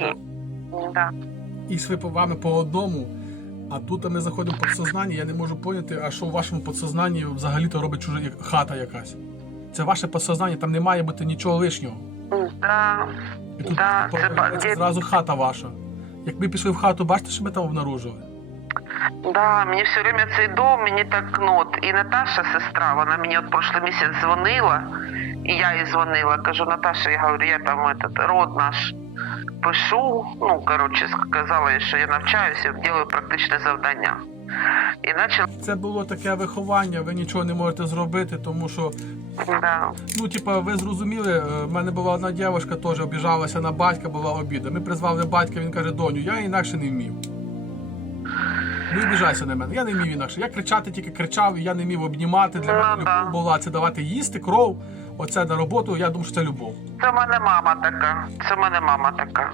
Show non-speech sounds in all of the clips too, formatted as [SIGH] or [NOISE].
Ні. Да. і йшли по вами по одному. А тут ми заходимо в підсознання, я не можу поняти, а що в вашому підсознанні взагалі-то робить чужа хата якась. Це ваше підсознання, там не має бути нічого лишнього. Да. І тут Да, це появляється ба- зразу хата ваша. Як ми пішли в хату, бачите, що ми там обнаружили? Да, мені все время цей дом, мені так ну от, і Наташа, сестра, вона мені от прошлий місяць дзвонила, і я їй дзвонила. Кажу, Наташа, я говорю, я там этот, род наш пишу. Ну, коротше, сказала що я навчаюся, ділаю практичне завдання. Іначе Це було таке виховання, ви нічого не можете зробити, тому що, да, ну, типа, ви зрозуміли, е, в мене була одна дівчинка, теж обіжалася на батька, була обіда. Ми призвали батька, він каже, доню, я інакше не вмів. Не обіжайся на мене, я не вмів інакше. Я кричати тільки кричав, і я не вмів обнімати. Для мене любов була це давати їсти, кров. Оце на роботу, я думаю, що це любов. це в мене мама така, це в мене мама така.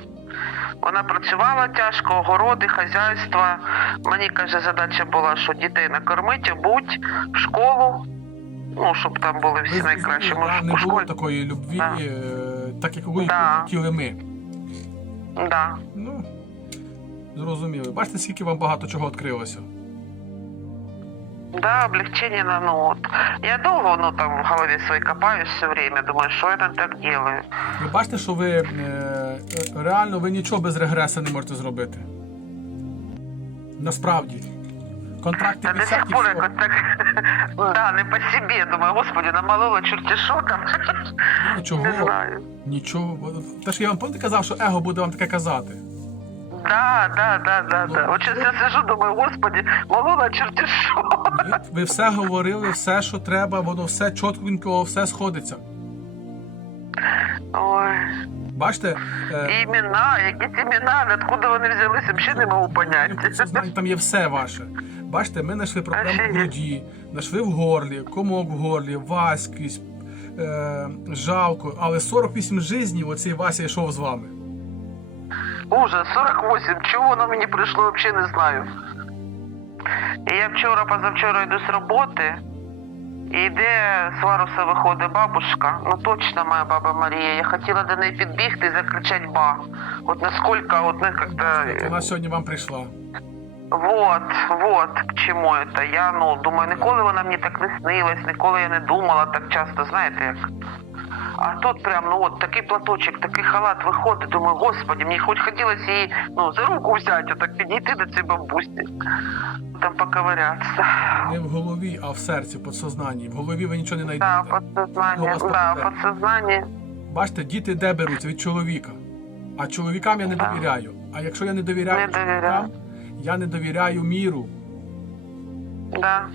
Вона працювала тяжко, огороди, хазяйство. Мені каже, задача була, що дітей накормити, будь в школу. Ну, щоб там були всі найкращі. Може, не було такої любві, Да. е, так як ви Да. хотіли ми. Да. Ну, зрозуміли. Бачите, скільки вам багато чого відкрилося. Да, облегчение, на- ну вот. Я долго, ну там в голове своей копаюсь все время, думаю, что я там так делаю. Ви бачите, що ви е, реально ви нічого без регреса не можете зробити. Насправді. Контракти Я до сих пор якось так, [LAUGHS] да, не по себе, думаю, господи, намолола чертішоком. [LAUGHS] Нічого, Не знаю. нічого. Та ж я вам пам'ятаєте казав, що его буде вам таке казати. Да, да, да, да, да. Ну, Вот я сижу, думаю, господи, молола чертішок. Ви, ви все говорили, все, що треба, воно все чіткенько, все сходиться. Ой, Бачите, е, імена, якісь імена, откуда вони взялися, взагалі не можу поняти. Сознання, там є все ваше. Бачите, ми знайшли проблему в груді, знайшли в горлі, комок в горлі, васькість, е, жалко. Але 48 жизнів оцей Вася йшов з вами. Ужас, 48. Чого воно мені прийшло, взагалі не знаю. І я вчора, позавчора йду з роботи, і йде з Варуса виходить бабушка. Ну точно моя баба Марія. Я хотіла до неї підбігти і закричати ба. От наскільки, от ну, как-то... Вона сьогодні вам прийшла. Вот, вот к чому это. Я ну думаю, ніколи вона мені так не снилась, ніколи я не думала так часто, знаєте як. А тут прям ну от такий платочок, такий халат виходить. Думаю, господи, мені хоч хотілося її ну за руку взяти, отак підійти до цієї бабусі. Там поковыряться. Не в голові, а в серці, в підсознанні. В голові ви нічого не Да, знайдете. Ну, вас да, попаде. Бачите, діти де беруться від чоловіка. А чоловікам я не Да. довіряю. А якщо я не довіряю Не довіряю. чоловікам, я не довіряю міру. Да.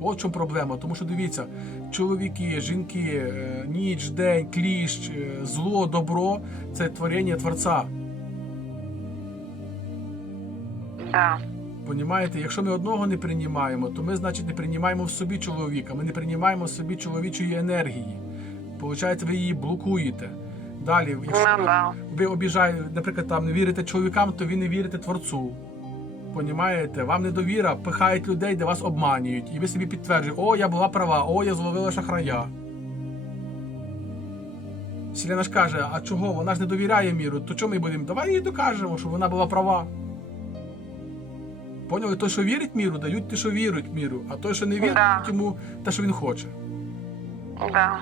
От в чому проблема. Тому що дивіться, чоловіки, жінки, е, ніч, день, кліщ, е, зло, добро це творення Творця. Да. Понімаєте, якщо ми одного не приймаємо, то ми, значить, не приймаємо в собі чоловіка. Ми не приймаємо в собі чоловічої енергії. Получається, ви її блокуєте. Далі, якщо Ну, ви обіжаєте, наприклад, там не вірите чоловікам, то ви не вірите творцу. Понімаєте? Вам недовіра пихають людей, де вас обманюють. І ви собі підтверджуєте, о, я була права, о, я зловила шахрая. Селена ж каже, а чого? Вона ж не довіряє міру, то чому ми будемо? Давай їй докажемо, що вона була права. Поняли, той, що вірить міру, дають ті, що вірують міру, а той, що не вірить, Да. йому те, що він хоче. Да.